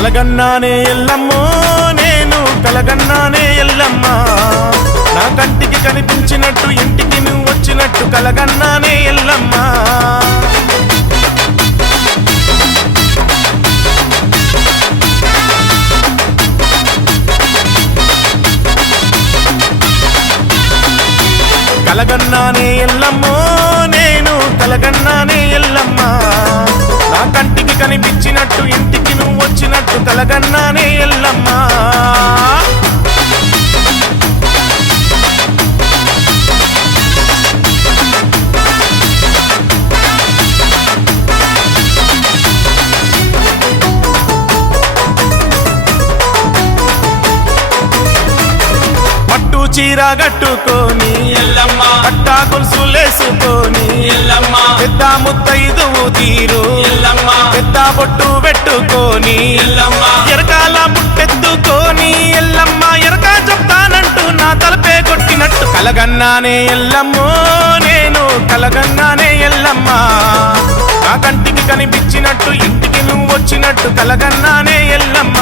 కలగన్నానే ఎల్లమ్మో నేను కలగన్నానే ఎల్లమ్మ నా కంటికి కనిపించినట్టు ఇంటికి నువ్వు వచ్చినట్టు కలగన్నానే ఎల్లమ్మ కలగన్నానే ఎల్లమ్మో నేను కలగన్నానే ఎల్లమ్మ నా కంటికి కనిపించినట్టు ఇంటికి నువ్వు వచ్చినట్టు కలగన్నానే ఎల్లమ్మ పట్టు చీర కట్టుకొని ఎల్లమ్మ పట్టా గొలుసులేసుకొని ఎల్లమ్మ పెద్ద ముత్తైదువు తీరు ఎల్లమ్మ పెద్ద బొట్టు పెట్టుకొని ఎల్లమ్మ ఎరకాల ముట్టెత్తుకొని ఎల్లమ్మ ఎరక చెప్తానంటూ నా తలపే కొట్టినట్టు కలగన్నానే ఎల్లమ్మో నేను కలగన్నానే ఎల్లమ్మ నా కంటికి కనిపించినట్టు ఇంటికి నువ్వు వచ్చినట్టు కలగన్నానే ఎల్లమ్మ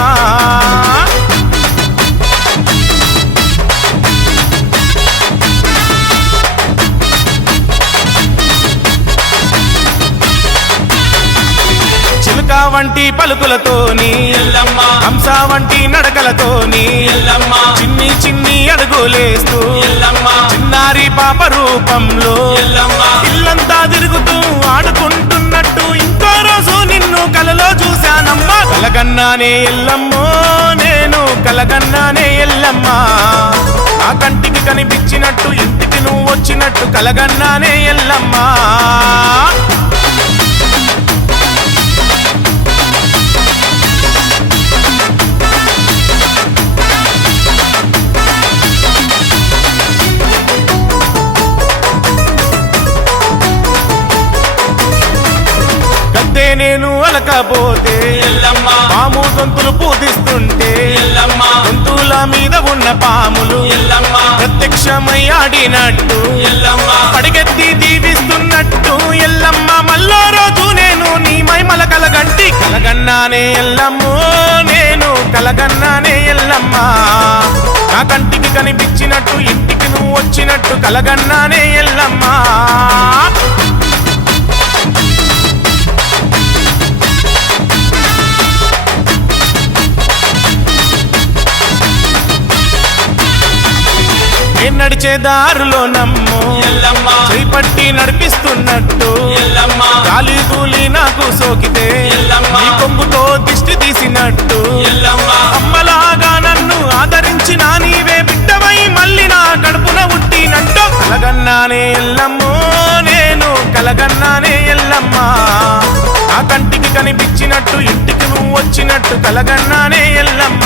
చిలుక వంటి పలుకులతోని ఎల్లమ్మ హంస వంటి నడకలతోని ఎల్లమ్మ చిన్ని చిన్ని అడుగులేస్తూ ఎల్లమ్మ చిన్నారి పాప రూపంలో ఎల్లమ్మ ఇల్లంతా తిరుగుతూ ఆడుకుంటున్నట్టు ఇంకో రోజు నిన్ను కలలో చూశానమ్మా కలగన్నానే ఎల్లమ్మో నేను కలగన్నానే ఎల్లమ్మ నా కంటికి కనిపించినట్టు ఇంటికి నువ్వు వచ్చినట్టు కలగన్నానే ఎల్లమ్మ గద్దే నేను అలకపోతే ఎల్లమ్మ పాము గొంతులు పూజిస్తుంటే ఎల్లమ్మ గొంతుల మీద ఉన్న పాములు ఎల్లమ్మ ప్రత్యక్షమై ఆడినట్టు ఎల్లమ్మ పడిగెత్తి దీవిస్తున్నట్టు ఎల్లమ్మ మల్లో రోజు నేను నీ మైమల కలగంటి కలగన్నానే ఎల్లమ్మో నేను కలగన్నానే ఎల్లమ్మ నా కంటికి కనిపించినట్టు ఇంటికి నువ్వు వచ్చినట్టు కలగన్నానే ఎల్లమ్మ నేను నడిచే దారులో నమ్ము ఎల్లమ్మ చేపట్టి నడిపిస్తున్నట్టు ఎల్లమ్మ గాలి కూలి నాకు సోకితే ఎల్లమ్మ నీ కొంగుతో దిష్టి తీసినట్టు ఎల్లమ్మ అమ్మలాగా నన్ను ఆదరించిన నీవే బిడ్డవై మళ్ళీ నా కడుపున పుట్టినట్టు కలగన్నానే ఎల్లమ్మో నేను కలగన్నానే ఎల్లమ్మ నా కంటికి కనిపించినట్టు ఇంటికి నువ్వు వచ్చినట్టు కలగన్నానే ఎల్లమ్మ